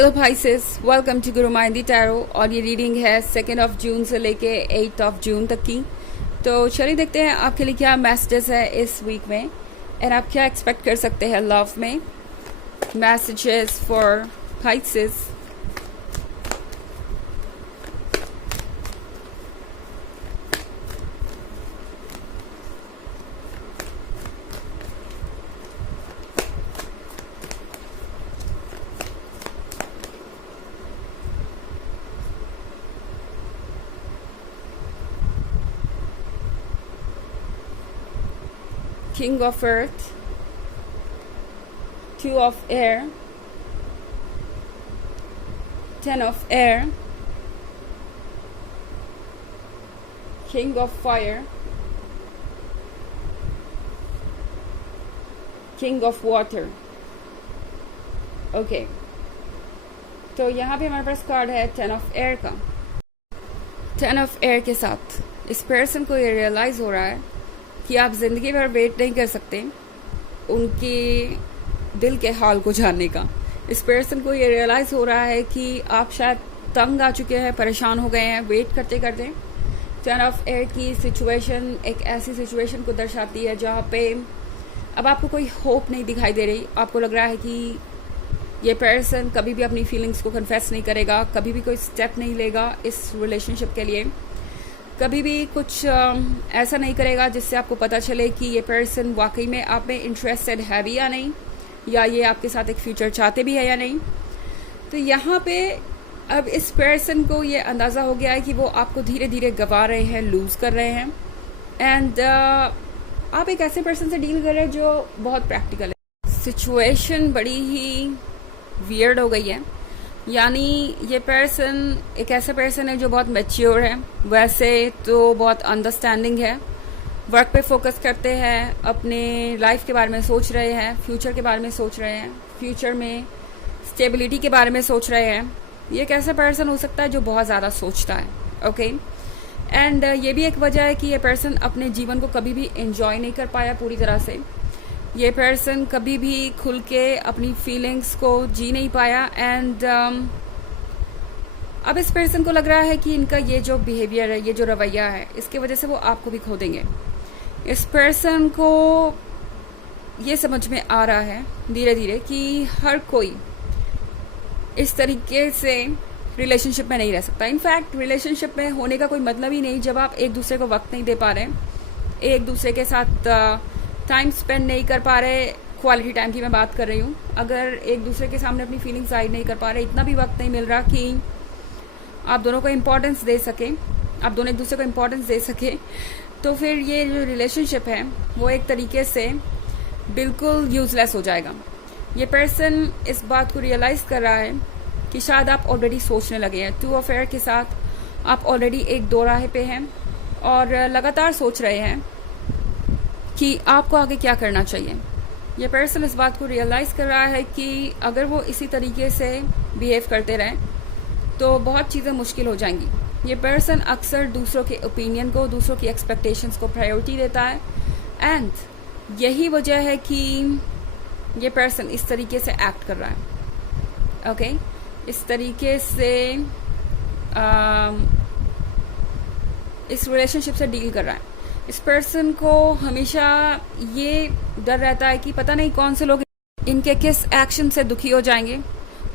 Hello भाईसेस, welcome to Guru माइंदी tarot. और ये reading है 2 जून से लेके 8 जून तक की। तो चलिए देखते हैं आपके लिए क्या मैसेजेस है इस वीक में एंड आप क्या एक्सपेक्ट कर सकते हैं लव में। Messages for biases. King of Earth, 2 of Air, 10 of Air, King of Fire, King of Water. Okay, तो यहाँ पे हमारे पास कार्ड है 10 ऑफ एयर का। 10 ऑफ एयर के साथ इस पर्सन को ये रियलाइज हो रहा है कि आप जिंदगी भर वेट नहीं कर सकते उनके दिल के हाल को जानने का। इस पर्सन को ये रियलाइज हो रहा है कि आप शायद तंग आ चुके हैं, परेशान हो गए हैं वेट करते करते। 10 ऑफ एयर की सिचुएशन एक ऐसी सिचुएशन को दर्शाती है जहाँ पे अब आपको कोई होप नहीं दिखाई दे रही। आपको लग रहा है कि ये पर्सन कभी भी अपनी फीलिंग्स को कन्फेस नहीं करेगा, कभी भी कोई स्टेप नहीं लेगा इस रिलेशनशिप के लिए, कभी भी कुछ ऐसा नहीं करेगा जिससे आपको पता चले कि ये पर्सन वाकई में आप में इंटरेस्टेड है भी या नहीं, या ये आपके साथ एक फ्यूचर चाहते भी है या नहीं। तो यहाँ पे अब इस पर्सन को ये अंदाज़ा हो गया है कि वो आपको धीरे धीरे गवा रहे हैं, लूज़ कर रहे हैं। एंड आप एक ऐसे पर्सन से डील कर रहे हैं जो बहुत प्रैक्टिकल है। सिचुएशन बड़ी ही वियर्ड हो गई है, यानी ये पर्सन एक ऐसा पर्सन है जो बहुत मैच्योर है, वैसे तो बहुत अंडरस्टैंडिंग है, वर्क पे फोकस करते हैं, अपने लाइफ के बारे में सोच रहे हैं, फ्यूचर के बारे में सोच रहे हैं, फ्यूचर में स्टेबिलिटी के बारे में सोच रहे हैं। ये एक ऐसा पर्सन हो सकता है जो बहुत ज़्यादा सोचता है। ओके, एंड ये भी एक वजह है कि ये पर्सन अपने जीवन को कभी भी एंजॉय नहीं कर पाया पूरी तरह से। ये पर्सन कभी भी खुल के अपनी फीलिंग्स को जी नहीं पाया। एंड अब इस पर्सन को लग रहा है कि इनका ये जो बिहेवियर है, ये जो रवैया है, इसके वजह से वो आपको भी खो देंगे। इस पर्सन को ये समझ में आ रहा है धीरे धीरे कि हर कोई इस तरीके से रिलेशनशिप में नहीं रह सकता। इनफैक्ट रिलेशनशिप में होने का कोई मतलब ही नहीं जब आप एक दूसरे को वक्त नहीं दे पा रहे, एक दूसरे के साथ टाइम स्पेंड नहीं कर पा रहे। क्वालिटी टाइम की मैं बात कर रही हूँ। अगर एक दूसरे के सामने अपनी फीलिंग्स जाहिर नहीं कर पा रहे, इतना भी वक्त नहीं मिल रहा कि आप दोनों को इम्पोर्टेंस दे सकें, आप दोनों एक दूसरे को इम्पोर्टेंस दे सकें, तो फिर ये जो रिलेशनशिप है वो एक तरीके से बिल्कुल यूजलेस हो जाएगा। ये पर्सन इस बात को रियलाइज़ कर रहा है कि शायद आप ऑलरेडी सोचने लगे हैं। 2 ऑफ एयर के साथ आप ऑलरेडी एक दोराहे पे हैं और लगातार सोच रहे हैं कि आपको आगे क्या करना चाहिए। ये पर्सन इस बात को रियलाइज़ कर रहा है कि अगर वो इसी तरीके से बिहेव करते रहें तो बहुत चीज़ें मुश्किल हो जाएंगी। ये पर्सन अक्सर दूसरों के ओपिनियन को, दूसरों की एक्सपेक्टेशंस को प्रायोरिटी देता है। एंड यही वजह है कि ये पर्सन इस तरीके से एक्ट कर रहा है। ओके, इस तरीके से इस रिलेशनशिप से डील कर रहा है। इस पर्सन को हमेशा ये डर रहता है कि पता नहीं कौन से लोग इनके किस एक्शन से दुखी हो जाएंगे।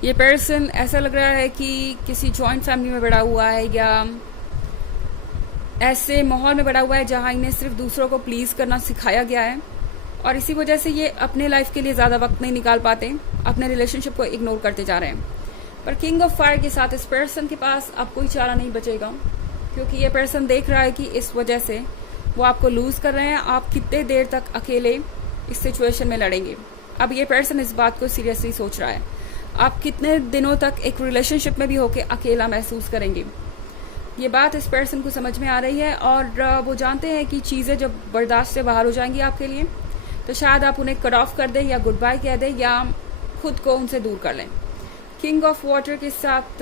ये पर्सन ऐसा लग रहा है कि किसी जॉइंट फैमिली में बड़ा हुआ है या ऐसे माहौल में बड़ा हुआ है जहां इन्हें सिर्फ दूसरों को प्लीज करना सिखाया गया है, और इसी वजह से ये अपने लाइफ के लिए ज़्यादा वक्त नहीं निकाल पाते, अपने रिलेशनशिप को इग्नोर करते जा रहे हैं। पर किंग ऑफ फायर के साथ इस पर्सन के पास अब कोई चारा नहीं बचेगा, क्योंकि ये पर्सन देख रहा है कि इस वजह से वो आपको लूज कर रहे हैं। आप कितने देर तक अकेले इस सिचुएशन में लड़ेंगे। अब ये पर्सन इस बात को सीरियसली सोच रहा है, आप कितने दिनों तक एक रिलेशनशिप में भी होके अकेला महसूस करेंगे। ये बात इस पर्सन को समझ में आ रही है और वो जानते हैं कि चीज़ें जब बर्दाश्त से बाहर हो जाएंगी आपके लिए, तो शायद आप उन्हें कट ऑफ कर दें या गुड बाय कह दें या खुद को उनसे दूर कर लें। किंग ऑफ वाटर के साथ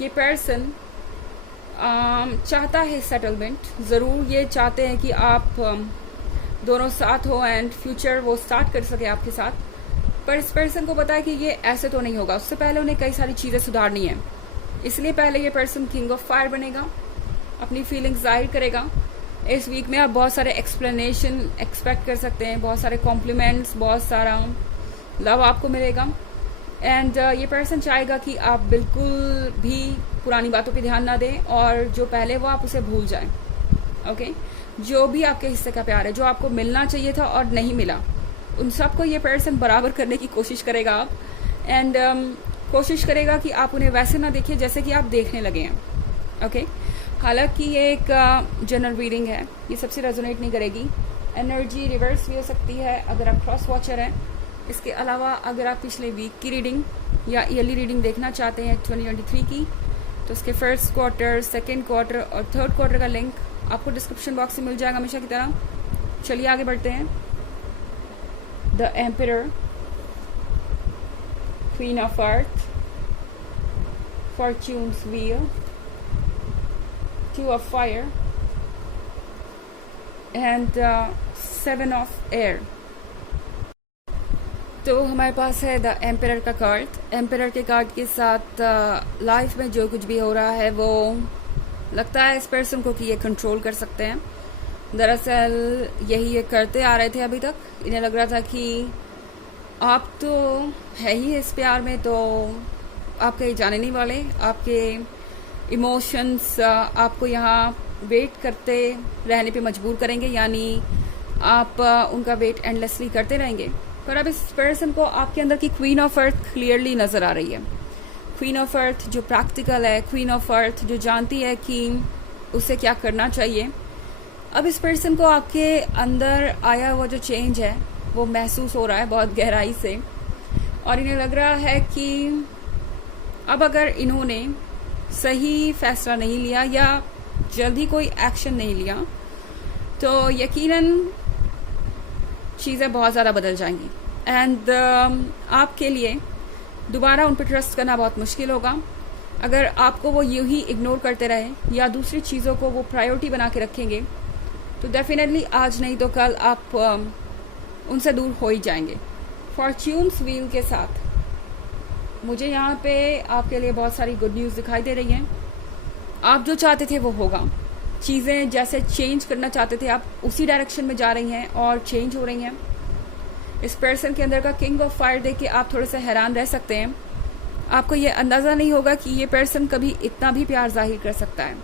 ये पर्सन चाहता है सेटलमेंट। ज़रूर ये चाहते हैं कि आप दोनों साथ हो एंड फ्यूचर वो स्टार्ट कर सके आपके साथ। पर इस पर्सन को पता है कि ये ऐसे तो नहीं होगा, उससे पहले उन्हें कई सारी चीज़ें सुधारनी है। इसलिए पहले ये पर्सन किंग ऑफ फायर बनेगा, अपनी फीलिंग्स जाहिर करेगा। इस वीक में आप बहुत सारे एक्सप्लेनेशन एक्सपेक्ट कर सकते हैं, बहुत सारे कॉम्प्लीमेंट्स, बहुत सारा लव आपको मिलेगा। एंड ये पर्सन चाहेगा कि आप बिल्कुल भी पुरानी बातों पे ध्यान ना दें और जो पहले वो आप उसे भूल जाएं। ओके, जो भी आपके हिस्से का प्यार है, जो आपको मिलना चाहिए था और नहीं मिला, उन सबको ये पर्सन बराबर करने की कोशिश करेगा आप। एंड कोशिश करेगा कि आप उन्हें वैसे ना देखिए जैसे कि आप देखने लगे हैं। ओके, हालांकि ये एक जनरल रीडिंग है, ये सबसे रेजोनेट नहीं करेगी। एनर्जी रिवर्स भी हो सकती है अगर आप क्रॉस वॉचर हैं। इसके अलावा अगर आप पिछले वीक की रीडिंग या ईयरली रीडिंग देखना चाहते हैं 2023 की, तो उसके फर्स्ट क्वार्टर, सेकेंड क्वार्टर और थर्ड क्वार्टर का लिंक आपको डिस्क्रिप्शन बॉक्स में मिल जाएगा हमेशा की तरह। चलिए आगे बढ़ते हैं। The emperor, queen of earth, fortunes wheel, two of fire and 7 of air. तो हमारे पास है द एम्परर का कार्ड। एम्परर के कार्ड के साथ लाइफ में जो कुछ भी हो रहा है वो लगता है इस पर्सन को कि ये कंट्रोल कर सकते हैं। दरअसल यही ये करते आ रहे थे अभी तक। इन्हें लग रहा था कि आप तो है ही इस प्यार में, तो आप कहीं जाने नहीं वाले। आपके इमोशंस आपको यहाँ वेट करते रहने पे मजबूर करेंगे, यानी आप उनका वेट एंडलेसली करते रहेंगे। पर अब इस पर्सन को आपके अंदर की क्वीन ऑफ अर्थ क्लियरली नजर आ रही है। क्वीन ऑफ अर्थ जो प्रैक्टिकल है, क्वीन ऑफ अर्थ जो जानती है कि उसे क्या करना चाहिए। अब इस पर्सन को आपके अंदर आया हुआ जो चेंज है वो महसूस हो रहा है बहुत गहराई से, और इन्हें लग रहा है कि अब अगर इन्होंने सही फैसला नहीं लिया या जल्दी कोई एक्शन नहीं लिया तो यकीनन चीज़ें बहुत ज़्यादा बदल जाएंगी। एंड आपके लिए दोबारा उन पर ट्रस्ट करना बहुत मुश्किल होगा। अगर आपको वो यूं ही इग्नोर करते रहे या दूसरी चीज़ों को वो प्रायोरिटी बना के रखेंगे तो डेफिनेटली आज नहीं तो कल आप उनसे दूर हो ही जाएंगे। फॉर्च्यून्स व्हील के साथ मुझे यहाँ पे आपके लिए बहुत सारी गुड न्यूज़ दिखाई दे रही हैं। आप जो चाहते थे वो होगा। चीज़ें जैसे चेंज करना चाहते थे आप उसी डायरेक्शन में जा रही हैं और चेंज हो रही हैं। इस पर्सन के अंदर का किंग ऑफ फायर देख के आप थोड़े से हैरान रह सकते हैं। आपको ये अंदाज़ा नहीं होगा कि ये पर्सन कभी इतना भी प्यार जाहिर कर सकता है,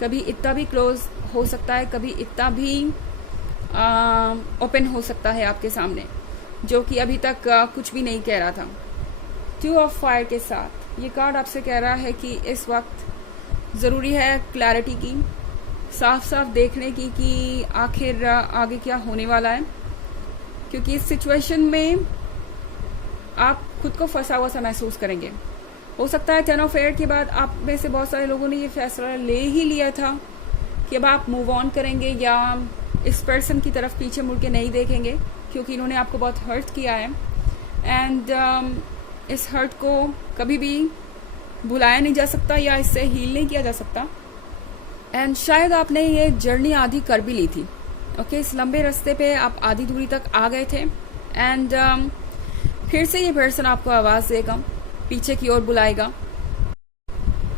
कभी इतना भी क्लोज हो सकता है, कभी इतना भी ओपन हो सकता है आपके सामने, जो कि अभी तक कुछ भी नहीं कह रहा था। 2 ऑफ फायर के साथ ये कार्ड आपसे कह रहा है कि इस वक्त ज़रूरी है क्लैरिटी की, साफ साफ देखने की कि आखिर आगे क्या होने वाला है, क्योंकि इस सिचुएशन में आप खुद को फंसा हुआ सा महसूस करेंगे। हो सकता है 10 ऑफ एयर के बाद आप में से बहुत सारे लोगों ने ये फैसला ले ही लिया था कि अब आप मूव ऑन करेंगे या इस पर्सन की तरफ पीछे मुड़ के नहीं देखेंगे, क्योंकि इन्होंने आपको बहुत हर्ट किया है। एंड इस हर्ट को कभी भी भुलाया नहीं जा सकता या इससे हील नहीं किया जा सकता। एंड शायद आपने ये जर्नी आधी कर भी ली थी। ओके, इस लंबे रास्ते पे आप आधी दूरी तक आ गए थे। एंड फिर से ये पर्सन आपको आवाज़ देगा, पीछे की ओर बुलाएगा।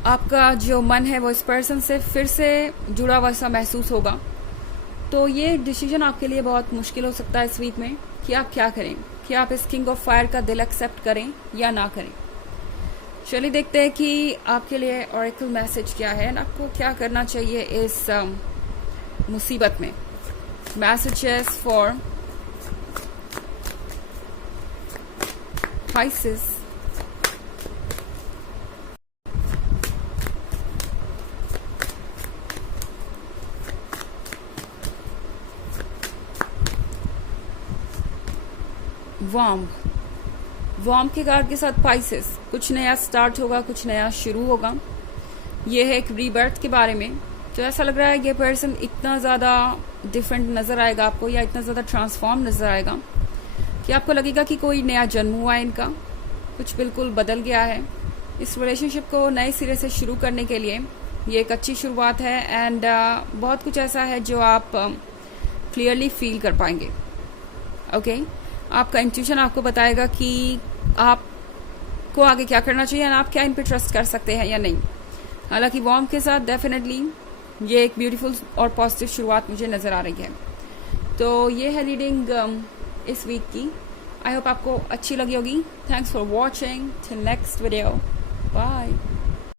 आपका जो मन है वो इस पर्सन से फिर से जुड़ा हुआ सा महसूस होगा। तो ये डिसीजन आपके लिए बहुत मुश्किल हो सकता है इस वीक में कि आप क्या करें, कि आप इस किंग ऑफ फायर का दिल एक्सेप्ट करें या ना करें। चलिए देखते हैं कि आपके लिए ऑरेकल मैसेज क्या है, आपको क्या करना चाहिए इस मुसीबत में। मैसेजेस फॉर Pisces, वॉर्म के कार्ड के साथ पाइसेस, कुछ नया स्टार्ट होगा, कुछ नया शुरू होगा। ये है एक रीबर्थ के बारे में। तो ऐसा लग रहा है ये पर्सन इतना ज़्यादा डिफरेंट नज़र आएगा आपको, या इतना ज़्यादा ट्रांसफॉर्म नज़र आएगा कि आपको लगेगा कि कोई नया जन्म हुआ है, इनका कुछ बिल्कुल बदल गया है। इस रिलेशनशिप को नए सिरे से शुरू करने के लिए ये एक अच्छी शुरुआत है। एंड बहुत कुछ ऐसा है जो आप क्लियरली फील कर पाएंगे। ओके, आपका इंट्यूशन आपको बताएगा कि आपको आगे क्या करना चाहिए और आप क्या इन पे ट्रस्ट कर सकते हैं या नहीं। हालांकि वॉर्म के साथ डेफिनेटली ये एक ब्यूटीफुल और पॉजिटिव शुरुआत मुझे नज़र आ रही है। तो ये है रीडिंग इस वीक की। आई होप आपको अच्छी लगी होगी। Thanks for watching. Till next video, bye.